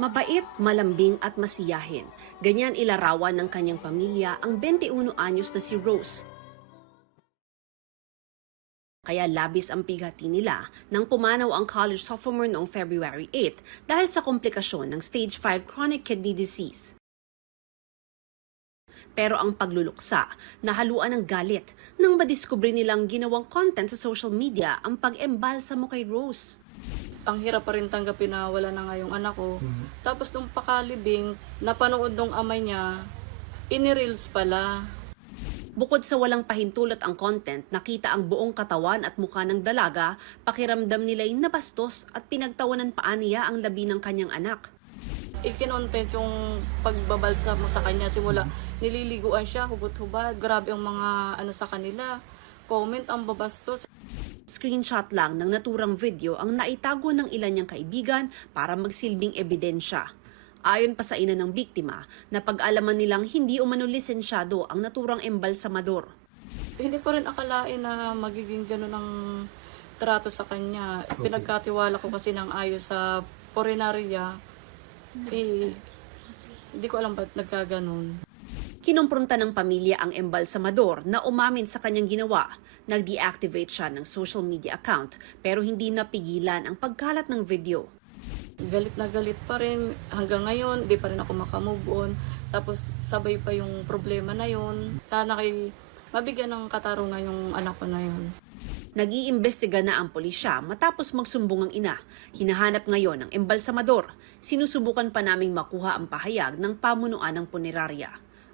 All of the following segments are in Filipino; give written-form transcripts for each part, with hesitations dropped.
Mabait, malambing at masiyahin. Ganyan ilarawan ng kanyang pamilya ang 21 anyos na si Rose. Kaya labis ang pighati nila nang pumanaw ang college sophomore noong February 8 dahil sa komplikasyon ng stage 5 chronic kidney disease. Pero ang pagluluksa, nahaluan ng galit nang madiskubre nilang ginawang content sa social media ang pag-embalsa mo kay Rose. Ang hirap pa rin tanggapin na wala na nga yung anak ko. Tapos nung pakalibing, napanood nung amay niya, inireels pala. Bukod sa walang pahintulot ang content, nakita ang buong katawan at mukha ng dalaga, pakiramdam nila'y nabastos at pinagtawanan pa niya ang labi ng kanyang anak. Ikinontent yung pagbabalsa mo sa kanya. Simula, nililiguan siya, hubot-hubad. Grabe ang mga sa kanila. Comment ang babastos. Screenshot lang ng naturang video ang naitago ng ilan niyang kaibigan para magsilbing ebidensya. Ayon pa sa ina ng biktima, napag-alaman nilang hindi umano lisensyado ang naturang embalsamador. Hindi ko rin akalain na magiging gano'n ang trato sa kanya. Pinagkatiwala ko kasi ng ayos sa Porinaria. Hindi ko alam ba't nagkaganon. Kinumpronta ng pamilya ang embalsamador na umamin sa kanyang ginawa. Nag-deactivate siya ng social media account pero hindi napigilan ang pagkalat ng video. Galit na galit pa rin. Hanggang ngayon, di pa rin ako makamove on. Tapos sabay pa yung problema na yun. Sana mabigyan ng katarungan yung anak ko na yun. Nag-iimbestiga na ang pulisya matapos magsumbong ang ina. Hinahanap ngayon ang embalsamador. Sinusubukan pa naming makuha ang pahayag ng pamunuan ng punerarya.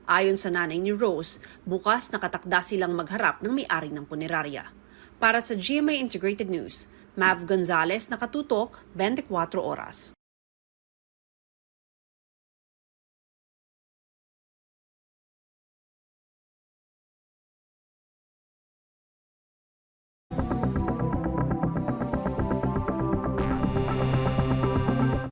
Ayon sa nanay ni Rose, bukas nakatakda silang magharap ng may-ari ng punerarya. Para sa GMA Integrated News, Mav Gonzalez, nakatutok, 24 oras.